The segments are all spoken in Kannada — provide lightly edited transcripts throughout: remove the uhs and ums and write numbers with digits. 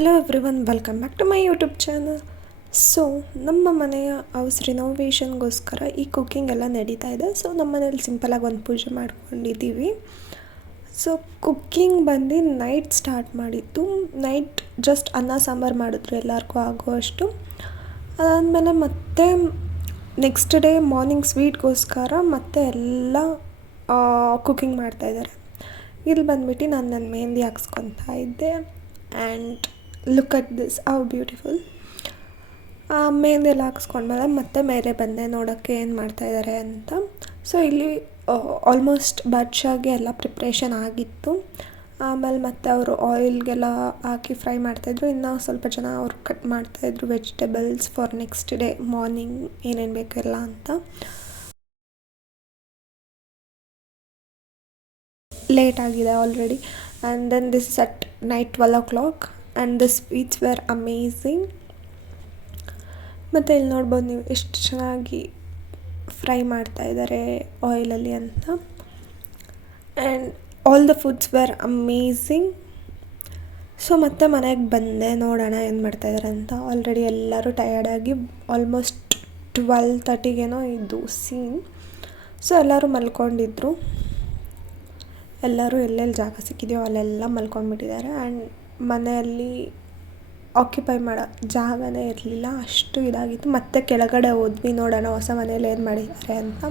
Hello everyone, welcome back to my YouTube channel. So ನಮ್ಮ ಮನೆಯ ಹೌಸ್ ರಿನೋವೇಷನ್ಗೋಸ್ಕರ ಈ ಕುಕ್ಕಿಂಗ್ ಎಲ್ಲ ನಡೀತಾ ಇದೆ. ಸೊ ನಮ್ಮ ಮನೇಲಿ ಸಿಂಪಲಾಗಿ ಒಂದು ಪೂಜೆ ಮಾಡ್ಕೊಂಡಿದ್ದೀವಿ. ಸೊ ಕುಕ್ಕಿಂಗ್ ಬಂದು ನೈಟ್ ಸ್ಟಾರ್ಟ್ ಮಾಡಿದ್ದು. ನೈಟ್ ಜಸ್ಟ್ ಅನ್ನ ಸಾಂಬಾರು ಮಾಡಿದ್ರು ಎಲ್ಲರಿಗೂ ಆಗುವಷ್ಟು. ಅದಾದಮೇಲೆ ಮತ್ತೆ ನೆಕ್ಸ್ಟ್ ಡೇ ಮಾರ್ನಿಂಗ್ ಸ್ವೀಟ್ಗೋಸ್ಕರ ಮತ್ತೆ ಎಲ್ಲ ಕುಕ್ಕಿಂಗ್ ಮಾಡ್ತಾಯಿದ್ದಾರೆ. ಇಲ್ಲಿ ಬಂದುಬಿಟ್ಟು ನಾನು ನನ್ನ ಮೆಹಂದಿ ಹಾಕ್ಸ್ಕೊತಾ ಇದ್ದೆ. And look at this, how beautiful. Mehndi ಎಲ್ಲ ಹಾಕ್ಸ್ಕೊಂಡ್ಮೇಲೆ ಮತ್ತೆ ಮೇಲೆ ಬಂದೆ ನೋಡೋಕ್ಕೆ ಏನು ಮಾಡ್ತಾಯಿದ್ದಾರೆ ಅಂತ. ಸೊ ಇಲ್ಲಿ ಆಲ್ಮೋಸ್ಟ್ ಬಾದ್ಶಾಗೆ ಎಲ್ಲ ಪ್ರಿಪ್ರೇಷನ್ ಆಗಿತ್ತು. ಆಮೇಲೆ ಮತ್ತೆ ಅವರು ಆಯಿಲ್ಗೆಲ್ಲ ಹಾಕಿ ಫ್ರೈ ಮಾಡ್ತಾಯಿದ್ರು. ಇನ್ನು ಸ್ವಲ್ಪ ಜನ ಅವರು ಕಟ್ ಮಾಡ್ತಾಯಿದ್ರು vegetables for next day morning ಏನೇನು ಬೇಕೆಲ್ಲ ಅಂತ. ಲೇಟ್ ಆಗಿದೆ already. And then this is at night 12 o'clock and the sweets were amazing. ಮತ್ತು ಇಲ್ಲಿ ನೋಡ್ಬೋದು ನೀವು ಎಷ್ಟು ಚೆನ್ನಾಗಿ ಫ್ರೈ ಮಾಡ್ತಾಯಿದ್ದಾರೆ ಆಯಿಲಲ್ಲಿ ಅಂತ. And all the foods were amazing. So ಮತ್ತೆ ಮನೆಗೆ ಬಂದೆ ನೋಡೋಣ ಏನು ಮಾಡ್ತಾಯಿದ್ದಾರೆ ಅಂತ. ಆಲ್ರೆಡಿ ಎಲ್ಲರೂ ಟಯರ್ಡಾಗಿ ಆಲ್ಮೋಸ್ಟ್ 12:30ಗೇನೋ ಇದು ಸೀನ್. ಸೊ ಎಲ್ಲರೂ ಮಲ್ಕೊಂಡಿದ್ರು. ಎಲ್ಲರೂ ಎಲ್ಲೆಲ್ಲಿ ಜಾಗ ಸಿಕ್ಕಿದೆಯೋ ಅಲ್ಲೆಲ್ಲ ಮಲ್ಕೊಂಡ್ಬಿಟ್ಟಿದ್ದಾರೆ. ಆ್ಯಂಡ್ ಮನೆಯಲ್ಲಿ ಆಕ್ಯುಪೈ ಮಾಡೋ ಜಾಗನೇ ಇರಲಿಲ್ಲ, ಅಷ್ಟು ಇದಾಗಿತ್ತು. ಮತ್ತೆ ಕೆಳಗಡೆ ಹೋದ್ವಿ ನೋಡೋಣ ಹೊಸ ಮನೇಲಿ ಏನು ಮಾಡಿದ್ದಾರೆ ಅಂತ.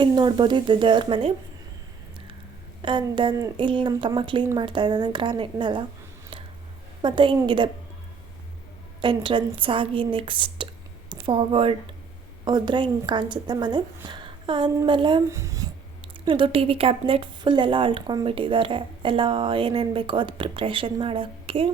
ಇಲ್ಲಿ ನೋಡ್ಬೋದು ಇದು ದೇವ್ರ ಮನೆ. ಆ್ಯಂಡ್ ದೆನ್ ಇಲ್ಲಿ ನಮ್ಮ ತಮ್ಮ ಕ್ಲೀನ್ ಮಾಡ್ತಾಯಿದ್ದಾನೆ ಗ್ರಾನೈಟ್ನೆಲ್ಲ. ಮತ್ತು ಹಿಂಗಿದೆ ಎಂಟ್ರೆನ್ಸ್ ಆಗಿ ನೆಕ್ಸ್ಟ್ ಫಾರ್ವರ್ಡ್ ಹೋದರೆ ಹಿಂಗೆ ಕಾಣಿಸುತ್ತೆ ಮನೆ. ಆದಮೇಲೆ ಇದು ಟಿ ವಿ ಕ್ಯಾಬಿನೆಟ್ ಫುಲ್ ಎಲ್ಲ ಅಳ್ಕೊಂಡ್ಬಿಟ್ಟಿದ್ದಾರೆ, ಎಲ್ಲ ಏನೇನು ಬೇಕೋ ಅದು ಪ್ರಿಪ್ರೇಷನ್ ಮಾಡೋಕ್ಕೆ.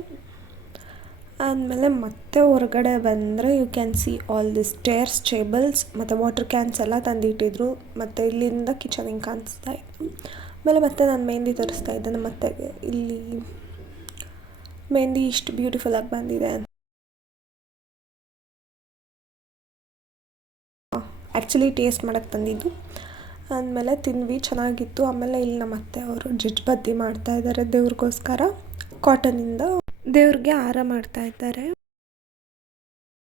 ಆದಮೇಲೆ ಮತ್ತೆ ಹೊರಗಡೆ ಬಂದರೆ you can see all this stairs, tables ಮತ್ತು ವಾಟರ್ ಕ್ಯಾನ್ಸ್ ಎಲ್ಲ ತಂದಿಟ್ಟಿದ್ರು. ಮತ್ತು ಇಲ್ಲಿಂದ ಕಿಚನ್ ಹಿಂಗೆ ಕಾಣಿಸ್ತಾ ಇತ್ತು. ಆಮೇಲೆ ಮತ್ತೆ ನಾನು ಮೆಹಂದಿ ತೋರಿಸ್ತಾ ಇದ್ದೆ ನಮ್ಮ ಅತ್ತೆಗೆ. ಇಲ್ಲಿ ಮೆಹಂದಿ ಇಷ್ಟು ಬ್ಯೂಟಿಫುಲ್ಲಾಗಿ ಬಂದಿದೆ ಅಂತ. ಆ್ಯಕ್ಚುಲಿ ಟೇಸ್ಟ್ ಮಾಡೋಕ್ಕೆ ತಂದಿದ್ದು. ಆದಮೇಲೆ ತಿಂದ್ವಿ, ಚೆನ್ನಾಗಿತ್ತು. ಆಮೇಲೆ ಇಲ್ಲಿ ನಮ್ಮ ಅತ್ತೆ ಅವರು ಜಜ್ಬದ್ದಿ ಮಾಡ್ತಾಯಿದ್ದಾರೆ ದೇವ್ರಿಗೋಸ್ಕರ. ಕಾಟನಿಂದ ದೇವ್ರಿಗೆ ಹಾರ ಮಾಡ್ತಾಯಿದ್ದಾರೆ.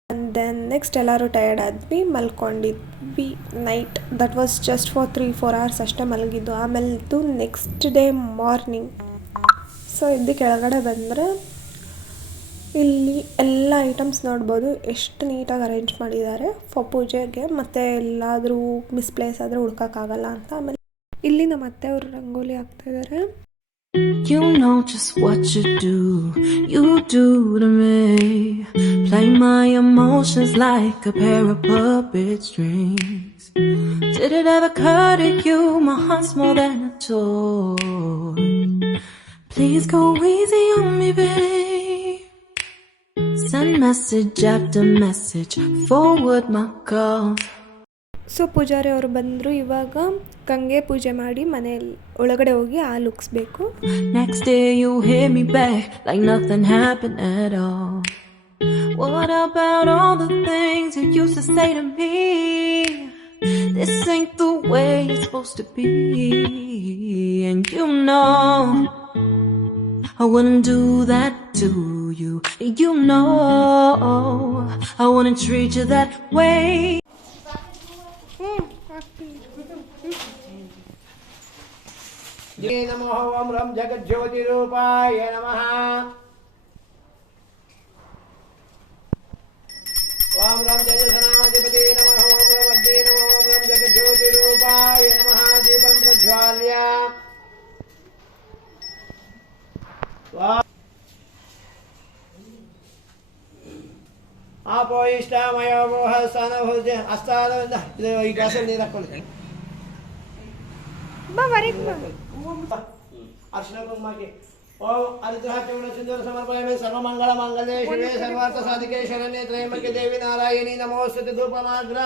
ಆ್ಯಂಡ್ ದೆನ್ ನೆಕ್ಸ್ಟ್ ಎಲ್ಲರೂ ಟಯರ್ಡ್ ಆದ್ವಿ, ಮಲ್ಕೊಂಡಿದ್ವಿ. Night that was just for 3-4 hours ಅಷ್ಟೇ ಮಲಗಿದ್ದು. ಆಮೇಲೆ ನೆಕ್ಸ್ಟ್ ಡೇ ಮಾರ್ನಿಂಗ್. ಸೊ ಇದು ಕೆಳಗಡೆ ಬಂದರೆ ಇಲ್ಲಿ ಎಲ್ಲ ಐಟಮ್ಸ್ ನೋಡ್ಬೋದು, ಎಷ್ಟು ನೀಟಾಗಿ ಅರೇಂಜ್ ಮಾಡಿದ್ದಾರೆ ಫಾರ್ ಪೂಜೆಗೆ. ಮತ್ತು ಎಲ್ಲಾದರೂ ಮಿಸ್ಪ್ಲೇಸ್ ಆದರೆ ಹುಡ್ಕೋಕ್ಕಾಗಲ್ಲ ಅಂತ. ಆಮೇಲೆ ಇಲ್ಲಿ ನಮ್ಮ ಅತ್ತೆ ಅವರು rangoli ಹಾಕ್ತಾಯಿದ್ದಾರೆ. You know just what you do to me. Play my emotions like a pair of puppet strings. Did it ever occur to you my heart's more than a toy? Please go easy on me, babe. Send message after message, forward my calls. So ಪೂಜಾರಿ ಅವರು ಬಂದರು. ಇವಾಗ ಗಂಗೆ ಪೂಜೆ ಮಾಡಿ ಮನೆಯಲ್ಲಿ ಒಳಗಡೆ ಹೋಗಿ ಹಾಲು ಉಕ್ಸ್ಬೇಕು. Next day you hear me back like nothing happened at all. What about all the things you used to say to me? This ain't the way it's supposed to be. And you know I wouldn't do that to you. You know I wouldn't treat you that way. नमः ओम रम जगज्योति रूपाय नमः ओम रम जगसनाधिपति नमः ओम रम अग्नि नमः ओम रम जगज्योति रूपाय नमः दीपं प्रज्वाल्य आपो इष्टमयो मोह स्थानभुज अस्ताद ಇದು ಈ ಗ್ಲಾಸಲ್ಲಿ ನೀರು ಹಾಕೊಳ್ಳಿ ಬಾ ವರೆಗೆ ಬಾ. अर्चना कुमार ओम अर्धहाचूर्ण सिंदूर समर्पयामि सर्वमंगल मांगल्ये शिवे सर्वार्थ साधिके शरण्ये त्र्यंबके देवी नारायणी नमोस्तुते धूपमाग्र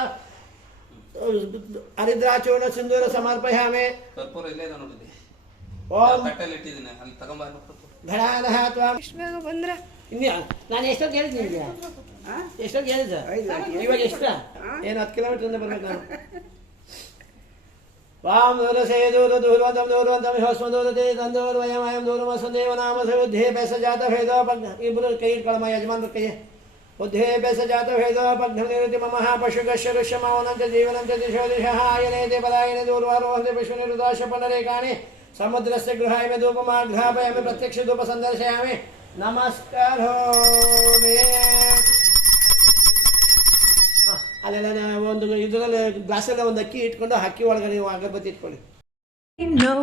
ಹರಿದ್ರಾಚೂರ್ಣ ಸಿಂಧೂರ ಸಮರ್ಪಯಾಮಿ. ಕರ್ಪೂರ ಇಲ್ಲೇ ಇದೆ ನೋಡಿ. ಓಂ ತಟ್ಟೆಯಲ್ಲಿ ಇಟ್ಟಿದ್ದೀನಿ, ಅಲ್ಲಿ ತಗೊಂಬ. ಘಟಾನಃ ತ್ವಾಂ. ಬಂದ್ರ ಇನ್ನು ನಾನು ಎಷ್ಟೊತ್ತು ಹೇಳಿದ್ದೆ ನಿಮಗೆ? ಎಷ್ಟೊತ್ತು ಹೇಳಿದ್ದೆ? ಇವಾಗ ಎಷ್ಟು? ಏನು 10 ಕಿಲೋಮೀಟ್ರಿಂದ ಬರ್ಬೇಕು ನಾನು. ವಾಂ ದೂರಸೇ ದೂರವಂತಂ ದೂರವಂತಂ ಹ್ಯೋಸ್ಮ ದೂರತೆ ತಂದೂರು ವಯಮಯಂ ದೂರಮಸ್ವಂದೇವ ನಾಮ ಸುದ್ಧೇ ಬೆಸ ಜಾತ ಭೇದೋಪಗ್ನ. ಇಬ್ಬರು ಕೈ ಇಟ್ಕೊಳ್ಳಮ್ಮ, ಯಜಮಾನ್ರ ಕೈ. ಬುದ್ಧೇ ಬೆಸ ಜಾತ ಭೇದೋಪಗ್ನ ನಿರುತಿ ಮಮ ಪಶುಗಶ್ಯ ಋಷ್ಯಮವನಂತ ಜೀವನಂತ ದಿಶೋ ದಿಶಃ ಆಯನೇತೆ ಪದಾಯನೆ ದೂರ್ವಾರೋಹಂತೆ ಪಶುನಿರುದಾಶ ಪಂಡರೇಕಾಣಿ ಸಮುದ್ರಸ್ಯ ಗೃಹಾಯಮೆ ಧೂಪಮಾಘ್ರಾಪಯಾಮಿ ಪ್ರತ್ಯಕ್ಷ ಧೂಪ ಸಂದರ್ಶಯಾಮಿ. ನಮಸ್ಕಾರೋಮಿ. ಅಲ್ಲೆಲ್ಲ ಒಂದು ಇದರಲ್ಲಿ ಗ್ಲಾಸಲ್ಲಿ ಒಂದು ಅಕ್ಕಿ ಇಟ್ಕೊಂಡು ಅಕ್ಕಿ ಒಳಗಡೆ ನೀವು ಅಗರಬತ್ತಿ ಇಟ್ಕೊಳ್ಳಿ. You know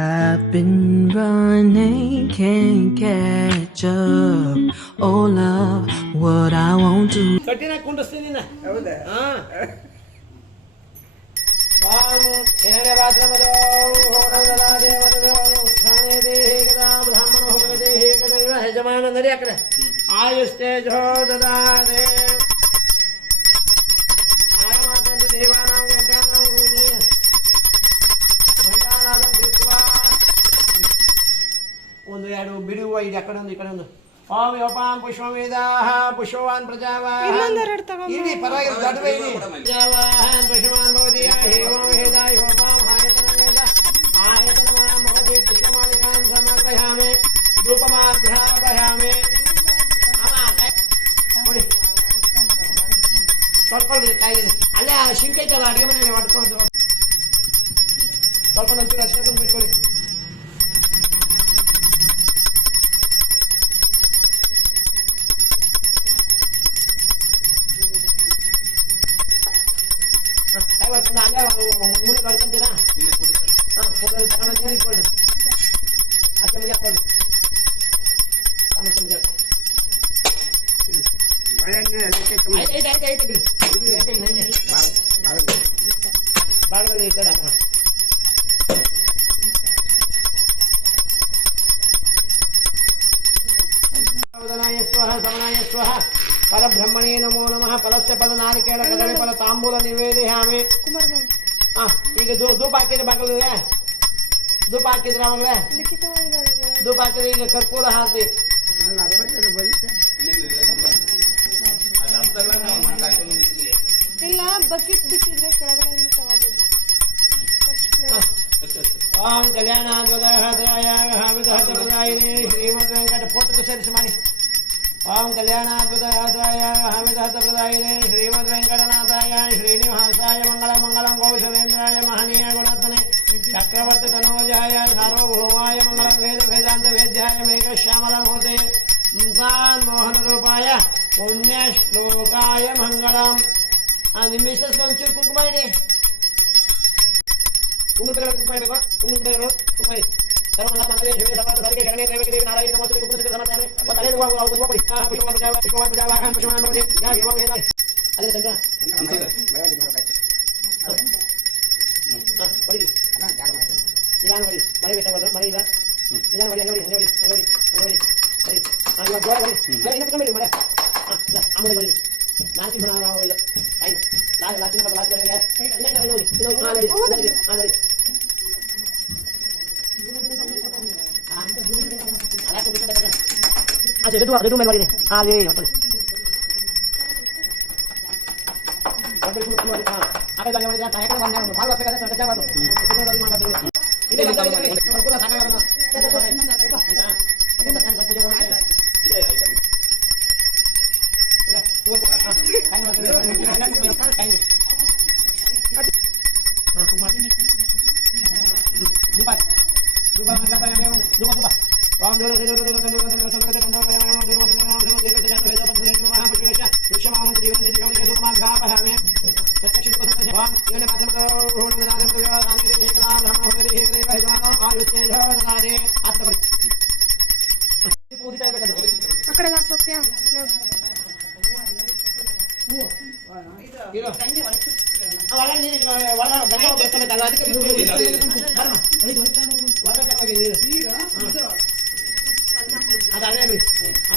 I've been running, can't catch up. Oh love, what I want to. ಕಟ್ಟಿನ ಕುಂಡಿಸ್ತೀನಿ ನಾ. ಹೌದಾ? ಹಾಂ. ವಾಮು ಏನೇ ಪಾತ್ರ ಮದೋ ಹೋರದಲಾದೆ ಮದೋ ಜ್ಞಾನೇದೇ ಹೇಗದಾ ಬ್ರಾಹ್ಮಣ ಹೋಗದೆ ಹೇಗದೈವ ಯಜಮಾನ ನಡಿ ಆ ಕಡೆ. ಆಯುಸ್ತೇಜೋ ದದಾದೆ. ಆಯಮಾತಂತ ದೇವಾನಾಂ ಗಂಟಾನಾಂ ಗುರುಣಿ ಘಟಾನಾದಂ ಕೃತ್ವಾ. ಒಂದು ಎರಡು ಬಿಡುವ ಇದೆ, ಆ ಕಡೆ ಒಂದು ಈ ಕಡೆ ಒಂದು. ಓಂ ಯೋಪಾಂ ಪುಷ್ಪವೇದಾಹ ಪುಷ್ಪವಾನ್ ಪ್ರಜಾವಾನ್. ಇಡಿ ಪರವಾಗಿಲ್ಲ, ದೊಡ್ಡವೇ ಇಡಿ. ಪ್ರಜಾವಾನ್ ಪುಷ್ಪವಾನ್ ಭವತಿ ಹೇಮೋ ವೇದ ಯೋಪಾಂ ಆಯತನ ವೇದ ಆಯತನಮಾಂ ಭವತಿ ಪುಷ್ಪಮಾಲಿಕಾನ್ ಸಮರ್ಪಯಾಮಿ ಧೂಪಮಾಘ್ರಾಪಯಾಮಿ. ನೋಡಿ ತೊಳ್ಕೊಳ್ರಿ ಕಾಯಿದೆ. ಅಲ್ಲೇ ಆ ಶಿಂಕ ಐತಲ್ಲ ಅಡುಗೆ ಮನೆ ಹೊಡ್ಕೊಂಡು ತೊಳ್ಕೊಂಡು ಒಂಚೂರು ಅಷ್ಟೇ ತುಂಬಿಟ್ಕೊಳ್ಳಿ. ಕೈ ಹೊಡ್ಕೊಂಡು ಅಲ್ಲೇ ಮೂಲೆ ಹೊಡ್ಕೊಂತೀರಾ? ಹಾಂ, ಫೋಟೋಲ್ಲಿ ತಗೊಂಡು ನೀರು ಇಟ್ಕೊಳ್ಳಿ. ಅಷ್ಟೇ ಮುಗಿ ಹಾಕ್ಕೊಳ್ಳಿ. ಆಮೇಲೆ ಮುಗಿ ಹಾಕ್ಕೊಳ್ಳಿ. ಬಾಗಿಲಲ್ಲಿ ಇರ್ತದೆ. ಸಾವಧಾನಾಯ ಸ್ವಹ ಸಮನಾಯ ಸ್ವಹ ಪರಬ್ರಹ್ಮಣೇ ನಮೋ ನಮಃ. ಫಲಸ್ಯ ಫಲ ನಾರಿಕೇಳ ಕದಳಿ ಫಲ ತಾಂಬೂಲ ನಿವೇದಯಾಮಿ. ಹಾಂ, ಈಗ ಧೂಪ ಹಾಕಿದ್ರೆ ಬಾಗಿಲಿದೆ. ಧೂಪ ಹಾಕಿದ್ರೆ ಅವಾಗಲೇ ಧೂಪ ಹಾಕಿದ್ರೆ ಈಗ ಕರ್ಪೂರ ಹಾಕಿ. ಇಲ್ಲ, ಬಕೆಟ್ ಬಿಟ್ಟಿದ್ರೆ ಕೆಳಗಡೆ ತಗೋಬಹುದು. ಓಂ ಕಲ್ಯಾಣಾದ್ವದಾಯ ಹಾಮಿದಹತಪ್ರದಾಯಿನಿ ಶ್ರೀಮದ್ ವೆಂಕಟ ಪೊಟ್ಟು ಸೇರಿಸಿ ಮಾಡಿ. ಓಂ ಕಲ್ಯಾಣಾದ್ವದಾಯ ಹಾಮಿದಹತಪ್ರದಾಯಿನಿ ಶ್ರೀಮದ್ ವೆಂಕಟನಾಥಾಯ ಶ್ರೀನಿವಾಸಾಯ ಮಂಗಳ ಮಂಗಳಂ ಕೌಶಲೇಂದ್ರಾಯ ಮಹನೀಯ ಗುಣಾತ್ಮನೆ ಚಕ್ರವರ್ತಿ ತನೋಜಾಯ ಸಾರ್ವಭೌಮಾಯ ಮಂಗಳಂ ವೇದ ವೇದಾಂತ ವೇದ್ಯಾಯ ಮೇಘ ಶ್ಯಾಮಲ ಮೂರ್ತೆ ಮುನ್ಸಾನ್ ಮೋಹನ ರೂಪಾಯ ಪುಣ್ಯ ಶ್ಲೋಕಾಯ ಮಂಗಳಂ. ನಿಮ್ಮ ಮಿಸಸ್ ಒಂಚೂರು ಕುಂಕುಮ ಇಡಿ. ಕುಂಕುಮ ಇಡಬೇಕು. ಕುಂಕುಮ ಇಡಿ. ಸರ್ವಮಂಗಳ ಮಂಗಲೇ ಶಿವೆ ಸರ್ವಾರ್ಥ ಸಾಧಿಕೆ ಶರಣೆ ತ್ರೈವೇದ್ಯ ದೇವಿ ನಾರಾಯಣಿ ನಮೋಸ್ತುತೆ. ಕುಂಕುಮ ಸಮರ್ಪಯಾಮಿ. ತಲೆ ಧೂಪ ಕೊಡಿ. ಪುಷ್ಪವಾನ್ ಪ್ರಜಾವಾಹಂ ಪುಷ್ಪವಾನ್ ಭವತಿ ಯಾ ಏವಂ ವೇದ. ಅದೇ ಚಂದ್ರ ಹೊಡಿರಿ. ನಿಧಾನ ಹೊಡಿ. ಮಳೆ ಬೇಕಾಗ್ಬಾರ್ದು. ಮಳೆ ಇಲ್ಲ. ನಿಧಾನ ಹೊಡಿ. ಹಂಗೆ ಹೊಡಿ. ಸರಿ. ಹಾಂ, ಇವಾಗ ಜೋರ ಹೊಡಿ. ಇನ್ನೂ ಕುತ್ಕೊಂಬೇಡಿ ಮಳೆ. ಹಾಂ, ಆಮೇಲೆ ಹೊಡಿ. ನಾನು ಸಿಂಹ ನಾವು ಇಲ್ಲ ಕೈ ಲಾಸ್ಟ್ ರೆಡಿ ಮಾಡಿದೆ.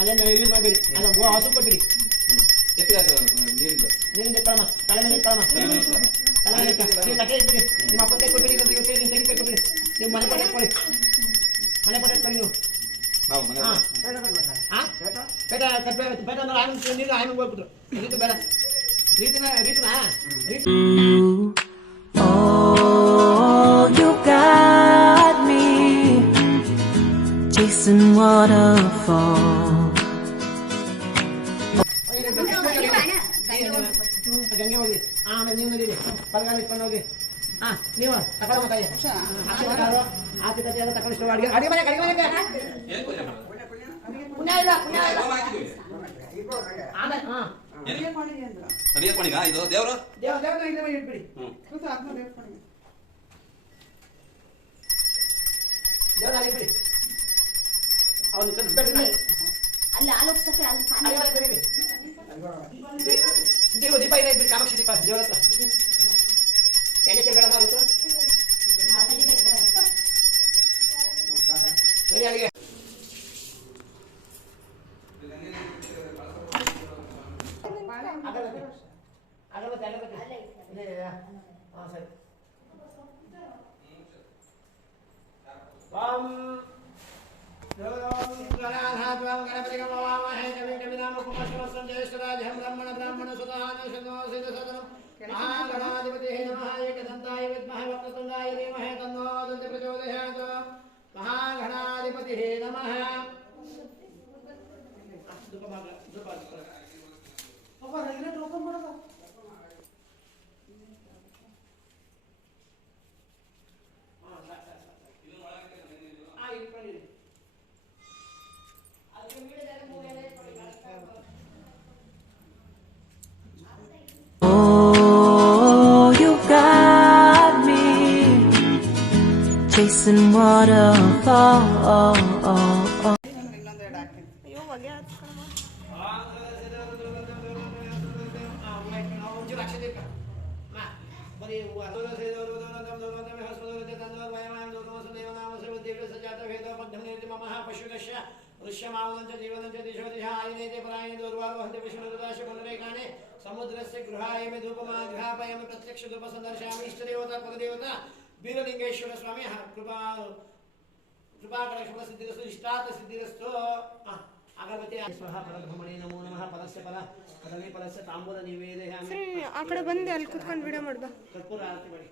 ಅದೇ ಹೊಟ್ಟೆ ಅದೇ ಯೂಸ್ ಮಾಡಬೇಡಿ. ಅಲ್ಲ ಹಸು ಕೊಟ್ಬಿಡಿ. ನೀರಿಂದು ನೀರಿಂದ ಎತ್ತಳಮ್ಮ, ತಲೆ ಮೇಲೆ ಎತ್ತಳಮ್ಮ. ತಲೆ ಮೇಲೆ ಎತ್ತ. ನೀವು ತಟ್ಟೆ ಇಟ್ಬಿಡಿ. ನಿಮ್ಮ ಅಪ್ಪನ ಕೈ ಕೊಡ್ಬೇಡಿ, ಇಲ್ಲಂದ್ರೆ ಇವತ್ತೇ ನಿಮ್ಮ ತಂಗಿ ಕೈ ಕೊಡ್ಬೇಡಿ. ನೀವು ಮನೆ ಪಟ್ಟೆ ಇಟ್ಕೊಳ್ಳಿ. ಮನೆ ಪಟ್ಟೆ ಇಟ್ಕೊಳ್ಳಿ ನೀವು. ನಾವು ಮನೆ ಹಾಂ ಹಾಂ ಬೇಡ ಬೇಡ ಅಂದ್ರೆ ಆಮೇಲೆ ನೀರು ಆಮೇಲೆ ಹೋಗ್ಬಿಟ್ರು. ರೀತು ಬೇಡ. ರೀತಿನಾ Ritu Oh, you got me chasing waterfalls. ಗಂಗೆ ಹೋಗಿ ಆಮೇಲೆ ನೀವು ನಡೀರಿ, ಬಲಗಾಲ ಇಟ್ಕೊಂಡು ಹೋಗಿ. ಹಾಂ ನೀವು ತಗೊಳ್ಳೋ ತಾಯಿ ಆತಿ ಕತೆ ಎಲ್ಲ ತಗೊಂಡು ಅಡುಗೆ ಅಡುಗೆ ಮನೆ ಏನು ಪೂಜೆ ಮಾಡೋದು? ಪುಣ್ಯ ಇಲ್ಲ ಆಮೇಲೆ ಹಾಂ ಅಡಿಗೆ ಕೊಣಿಗ ಇದು ದೇವರು ದೇವ್ರ ಹಿಂದೆ ಮಾಡಿ ಇಟ್ಬಿಡಿ. ದೇವ್ರ ಇಟ್ಬಿಡಿ. ಅವನು ಕಟ್ಬೇಡಿ ದೀಪ ಇಲ್ಲ ಇಟ್ಬಿಡಿ. ಕಾಮಾಕ್ಷಿ ದೀಪ ದೇವ್ರ ಹತ್ರ ಎಣ್ಣೆ ಬೇಡ ಮಾರುತ್ತ ಸರಿ ಅಲ್ಲಿಗೆ ಮಹಾಗಣಾಧಿಪತಿ ನಮಃ. Oh, you got me chasing waterfalls. ಸಮುದ್ರಸ್ಯ ಗೃಹಾಯಮೆ ಧೂಪಮಾಘ್ರಾಪಯಮೆ ಪ್ರತ್ಯಕ್ಷ ಧೂಪ ಸಂದರ್ಶಯಾಮಿ. ಇಷ್ಟದೇವತಾ ಪರದೇವತಾ ಬೀರಲಿಂಗೇಶ್ವರ ಸ್ವಾಮಿ ಕೃಪಾಕಟಾಕ್ಷ ಸಿದ್ಧಿರಸ್ತು ಇಷ್ಟಾರ್ಥ ಸಿದ್ಧಿರಸ್ತು. ಅಗರಬತ್ತಿ ಸ್ವಹ ಪರಬ್ರಹ್ಮಣೇ ನಮೋ ನಮಃ. ಪರಸ್ಯ ಫಲ ಪದವಿ ಫಲಸ್ಯ ತಾಂಬೂಲ ನಿವೇದಯಾಮಿ. ಆ ಕಡೆ ಬಂದೆ ಅಲ್ಲಿ ಕುತ್ಕೊಂಡು ವಿಡಿಯೋ ಮಾಡ್ದ. ಕರ್ಪೂರ ಆರತಿ ಮಾಡಿ.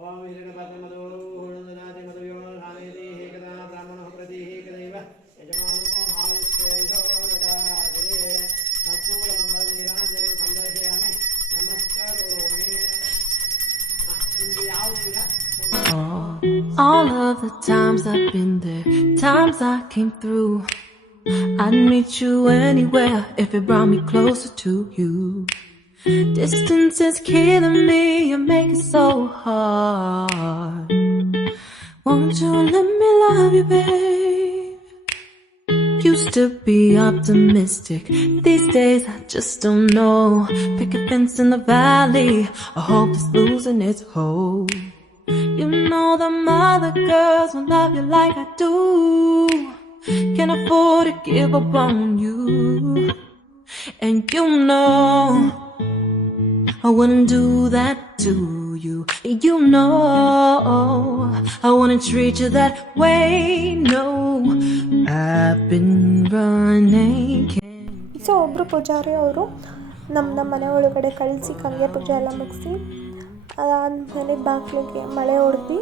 ಓಂ ಹಿರಣ್ಯಪಾತ್ರೆ ಮಧುರು ಹೂಣನಾಥಿ ಮಧುಯೋ ಹಾನೇತಿ ಹೇಕದಾ ಬ್ರಾಹ್ಮಣೋ ಪ್ರತಿ ಹೇಕದೈವ ಯಜಮಾನೋ ಹಾವಿಶ್ರೇಯೋ ದದಾತಿ. ಕರ್ಪೂರ ಮಂಗಲ ನೀರಾಂಜನ ಸಂದರ್ಶಯಾಮಿ. ನಮಸ್ಕಾರೋಮಿ. ನಿಮಗೆ ಯಾವುದು ಈಗ All of the times I've been there, times I came through, I'd meet you anywhere if it brought me closer to you. Distance is killing me, you make it so hard. Won't you let me love you, babe? Used to be optimistic, these days I just don't know. Pick a fence in the valley, I hope it's losing its hold. You know them other girls won't love you like I do. Can't afford to give up on you. And you know I wouldn't do that to you. You know I wouldn't treat you that way. No, I've been running. So ಒಬ್ಬರು ಪೂಜಾರಿ ಅವರು ನಮ್ಮ ಮನೆ ಒಳಗಡೆ ಕಳಿಸಿ ಗಂಗೆ ಪೂಜೆ ಎಲ್ಲ ಮುಗಿಸಿ ಅದಾದಮೇಲೆ ಬಾಗಿಲಿಗೆ ಮಳೆ ಹೊಡೆದು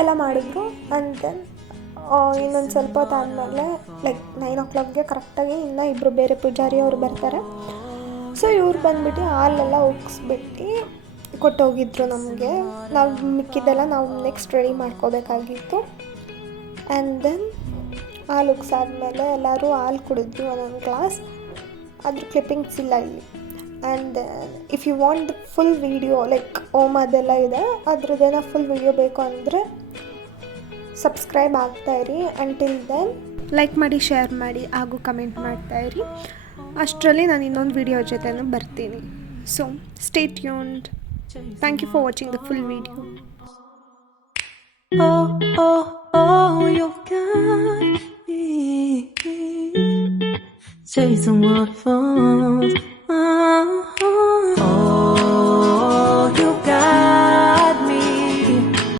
ಎಲ್ಲ ಮಾಡಿದ್ರು. ಆ್ಯಂಡ್ ದೆನ್ ಇನ್ನೊಂದು ಸ್ವಲ್ಪ ಹೊತ್ತು ಆದಮೇಲೆ ಲೈಕ್ 9 o'clockಗೆ ಕರೆಕ್ಟಾಗಿ ಇನ್ನೂ ಇಬ್ಬರು ಬೇರೆ ಪೂಜಾರಿ ಅವರು ಬರ್ತಾರೆ. ಸೊ ಇವ್ರು ಬಂದುಬಿಟ್ಟು ಹಾಲೆಲ್ಲ ಉಗ್ಸ್ಬಿಟ್ಟು ಕೊಟ್ಟೋಗಿದ್ರು ನಮಗೆ. ನಾವು ಮಿಕ್ಕಿದ್ದೆಲ್ಲ ನಾವು ನೆಕ್ಸ್ಟ್ ರೆಡಿ ಮಾಡ್ಕೋಬೇಕಾಗಿತ್ತು. ಆ್ಯಂಡ್ ದೆನ್ ಹಾಲು ಉಗ್ಸಾದ್ಮೇಲೆ ಎಲ್ಲರೂ ಹಾಲು ಕುಡಿದ್ವಿ ಒಂದೊಂದು ಗ್ಲಾಸ್. ಅದ್ರ ಕ್ಲಿಪ್ಪಿಂಗ್ಸ್ ಇಲ್ಲ ಇಲ್ಲಿ. And if you want the full video like ಓಮ್ ಅದೆಲ್ಲ ಇದೆ, ಅದ್ರದ್ದೇನೋ ಫುಲ್ ವೀಡಿಯೋ ಬೇಕು ಅಂದರೆ ಸಬ್ಸ್ಕ್ರೈಬ್ ಆಗ್ತಾಯಿರಿ. ಅಂಟಿಲ್ ದೆನ್ ಲೈಕ್ ಮಾಡಿ, ಶೇರ್ ಮಾಡಿ ಹಾಗೂ ಕಮೆಂಟ್ ಮಾಡ್ತಾಯಿರಿ. ಅಷ್ಟರಲ್ಲಿ ನಾನು ಇನ್ನೊಂದು ವೀಡಿಯೋ ಜೊತೆನೂ ಬರ್ತೀನಿ. So stay tuned. Thank you for watching the full video. Oh, oh, oh, you got me. chasing waterfalls.